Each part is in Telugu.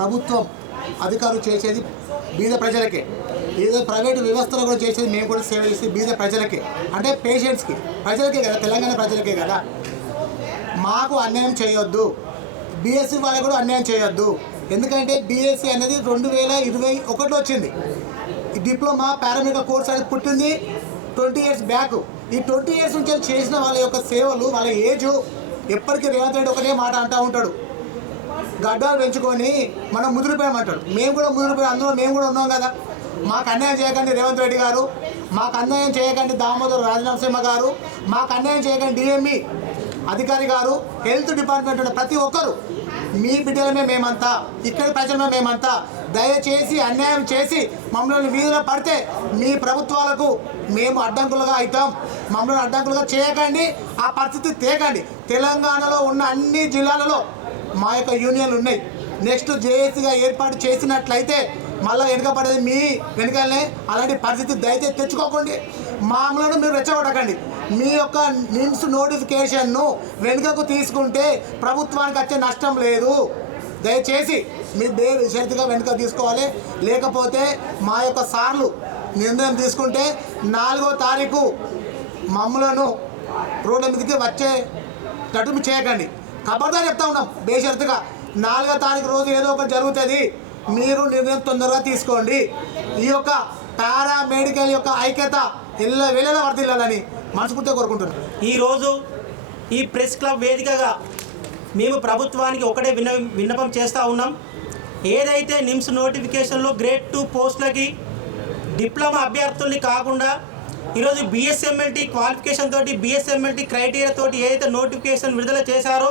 ప్రభుత్వం అధికారులు చేసేది బీద ప్రజలకే, ఏదో ప్రైవేటు వ్యవస్థలో కూడా చేసేది మేము కూడా సేవ చేసి బీద ప్రజలకే, అంటే పేషెంట్స్కి, ప్రజలకే కదా, తెలంగాణ ప్రజలకే కదా. మాకు అన్యాయం చేయొద్దు, బీఎస్సీ వాళ్ళకి కూడా అన్యాయం చేయొద్దు. ఎందుకంటే బీఎస్సీ అనేది 2021లో వచ్చింది. డిప్లొమా పారామెడికల్ కోర్స్ అనేది పుట్టింది 20 years బ్యాక్. ఈ 20 years నుంచి చేసిన వాళ్ళ యొక్క సేవలు, వాళ్ళ ఏజ్ ఎప్పటికీ రేవంత్ రెడ్డి ఒకటే మాట అంటూ ఉంటాడు, గడ్డాలు పెంచుకొని మనం ముదిరిపోయామంటాడు. మేము కూడా ముదిరిపోయాం, అందులో మేము కూడా ఉన్నాం కదా. మాకు అన్యాయం చేయకండి రేవంత్ రెడ్డి గారు, మాకు అన్యాయం చేయకండి దామోదర్ రాజనరసింహ గారు, మాకు అన్యాయం చేయకండి డిఎంఈ అధికారి గారు, హెల్త్ డిపార్ట్మెంట్ ఉన్న ప్రతి ఒక్కరు, మీ బిడ్డలమే మేమంతా, ఇక్కడి ప్రజలమే మేమంతా. దయచేసి అన్యాయం చేసి మమ్మల్ని వీధిలో పడితే మీ ప్రభుత్వాలకు మేము అడ్డంకులుగా అవుతాం. మమ్మల్ని అడ్డంకులుగా చేయకండి, ఆ పరిస్థితి తేకండి. తెలంగాణలో ఉన్న అన్ని జిల్లాలలో మా యొక్క యూనియన్లు ఉన్నాయి. నెక్స్ట్ జేఏసీగా ఏర్పాటు చేసినట్లయితే మళ్ళీ వెనుకబడేది మీ వెనుకలనే. అలాంటి పరిస్థితి దయచేసి తెచ్చుకోకండి, మామూలుగా మీరు రెచ్చగొట్టకండి. మీ యొక్క నిమ్స్ నోటిఫికేషన్ను వెనుకకు తీసుకుంటే ప్రభుత్వానికి వచ్చే నష్టం లేదు. దయచేసి మీరు బేషరతుగా వెనుక తీసుకోవాలి. లేకపోతే మా యొక్క సార్లు నిర్ణయం తీసుకుంటే 4వ తారీఖు మమ్మలను రోడ్ల మీదకి వచ్చేటట్టు చేయకండి. ఖబర్దార్ చెప్తా ఉన్నాం, బేషరతుగా 4వ తారీఖు రోజు ఏదో ఒకటి జరుగుతుంది, మీరు నిర్ణయం తొందరగా తీసుకోండి. ఈ యొక్క పారామెడికల్ యొక్క ఐక్యత వేళలా వర్తిల్లాలని మనస్ఫూర్తిగా కోరుకుంటున్నాను. ఈరోజు ఈ ప్రెస్ క్లబ్ వేదికగా మేము ప్రభుత్వానికి ఒకటే విన్నపం చేస్తూ ఉన్నాం. ఏదైతే నిమ్స్ నోటిఫికేషన్లో గ్రేడ్ 2 పోస్టులకి డిప్లొమా అభ్యర్థుల్ని కాకుండా ఈరోజు బిఎస్ఎంఎల్టీ క్వాలిఫికేషన్ తోటి, బిఎస్ఎంఎల్టీ క్రైటీరియా తోటి ఏదైతే నోటిఫికేషన్ విడుదల చేశారో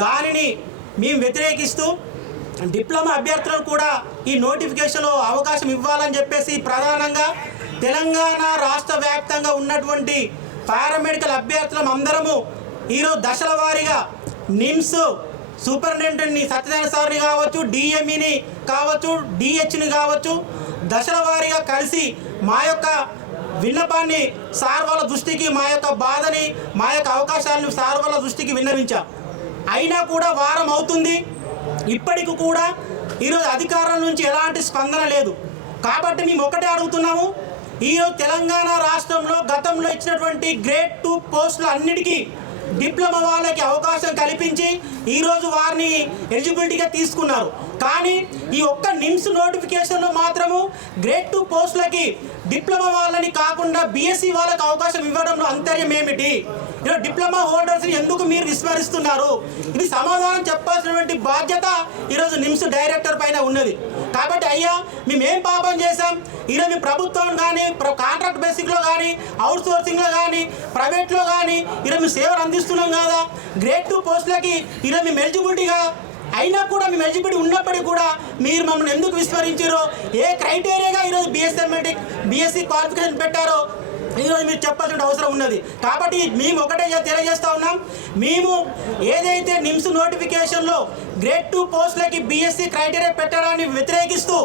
దానిని మేము వ్యతిరేకిస్తూ డిప్లొమా అభ్యర్థులను కూడా ఈ నోటిఫికేషన్లో అవకాశం ఇవ్వాలని చెప్పేసి ప్రధానంగా తెలంగాణ రాష్ట్ర వ్యాప్తంగా ఉన్నటువంటి పారామెడికల్ అభ్యర్థులం అందరము ఈరోజు దశల వారీగా నిమ్స్ సూపరింటెండెంట్ని సత్యనారాయణ సార్ని కావచ్చు, డిఎంఈని కావచ్చు, డిహెచ్ని కావచ్చు, దశల వారీగా కలిసి మా యొక్క విన్నపాన్ని సార్ వాళ్ళ దృష్టికి, మా యొక్క బాధని, మా యొక్క అవకాశాలను సార్ వాళ్ళ దృష్టికి విన్నవించాం. అయినా కూడా వారం అవుతుంది, ఇప్పటికి కూడా ఈరోజు అధికారుల నుంచి ఎలాంటి స్పందన లేదు. కాబట్టి మేము ఒకటే అడుగుతున్నాము, ఈరోజు తెలంగాణ రాష్ట్రంలో గతంలో ఇచ్చినటువంటి గ్రేడ్ 2 పోస్టులు అన్నిటికీ డిప్లొమా వాళ్ళకి అవకాశం కల్పించి ఈరోజు వారిని ఎలిజిబిలిటీగా తీసుకున్నారు. కానీ ఈ ఒక్క నిమ్స్ నోటిఫికేషన్లో మాత్రము గ్రేడ్ 2 పోస్టులకి డిప్లొమా వాళ్ళని కాకుండా బీఎస్సీ వాళ్ళకి అవకాశం ఇవ్వడంలో అంతర్యం ఏమిటి? ఈరోజు డిప్లొమా హోల్డర్స్ని ఎందుకు మీరు విస్మరిస్తున్నారు? ఇది సమాధానం చెప్పాల్సినటువంటి బాధ్యత ఈరోజు నిమ్స్ డైరెక్టర్ పైన ఉన్నది. కాబట్టి అయ్యా, మేమేం పాపం చేశాం? ఈరోజు మీ ప్రభుత్వం కానీ, కాంట్రాక్ట్ బేసిక్లో కానీ, అవుట్ సోర్సింగ్లో కానీ, ప్రైవేట్లో కానీ ఈరోజు మేము సేవలు అందిస్తున్నాం కదా. గ్రేడ్ 2 పోస్టులకి ఈరోజు మేము ఎలిజిబిలిటీగా అయినా కూడా, మేము ఎలిజిబిలిటీ ఉన్నప్పటికీ కూడా మీరు మమ్మల్ని ఎందుకు విస్మరించారో, ఏ క్రైటీరియాగా ఈరోజు బిఎస్సీ క్వాలిఫికేషన్ పెట్టారో ఈరోజు మీరు చెప్పాల్సిన అవసరం ఉన్నది. కాబట్టి మేము ఒకటే తెలియజేస్తూ ఉన్నాం, మేము ఏదైతే నిమ్స్ నోటిఫికేషన్లో గ్రేడ్ 2 పోస్టులకి బీఎస్సీ క్రైటీరియా పెట్టడాన్ని వ్యతిరేకిస్తూ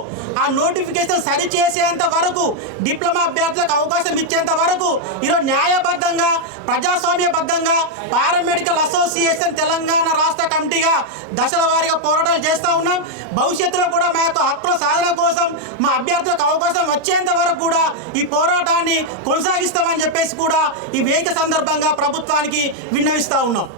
ఆ నోటిఫికేషన్ సరిచేసేంత వరకు, డిప్లొమా అభ్యర్థులకు అవకాశం ఇచ్చేంత వరకు ఈరోజు న్యాయబద్ధంగా, ప్రజాస్వామ్యబద్ధంగా పారామెడికల్ అసోసియేషన్ తెలంగాణ రాష్ట్ర కమిటీగా దశల వారీగా పోరాటాలు చేస్తూ ఉన్నాం. భవిష్యత్తులో కూడా మా యొక్క హక్కుల సాధన కోసం, మా అభ్యర్థులకు అవకాశం వచ్చేంత వరకు కూడా ఈ పోరాటాన్ని కొనసాగిస్తామని చెప్పేసి కూడా ఈ వేదిక సందర్భంగా ప్రభుత్వానికి విన్నవిస్తూ ఉన్నాం.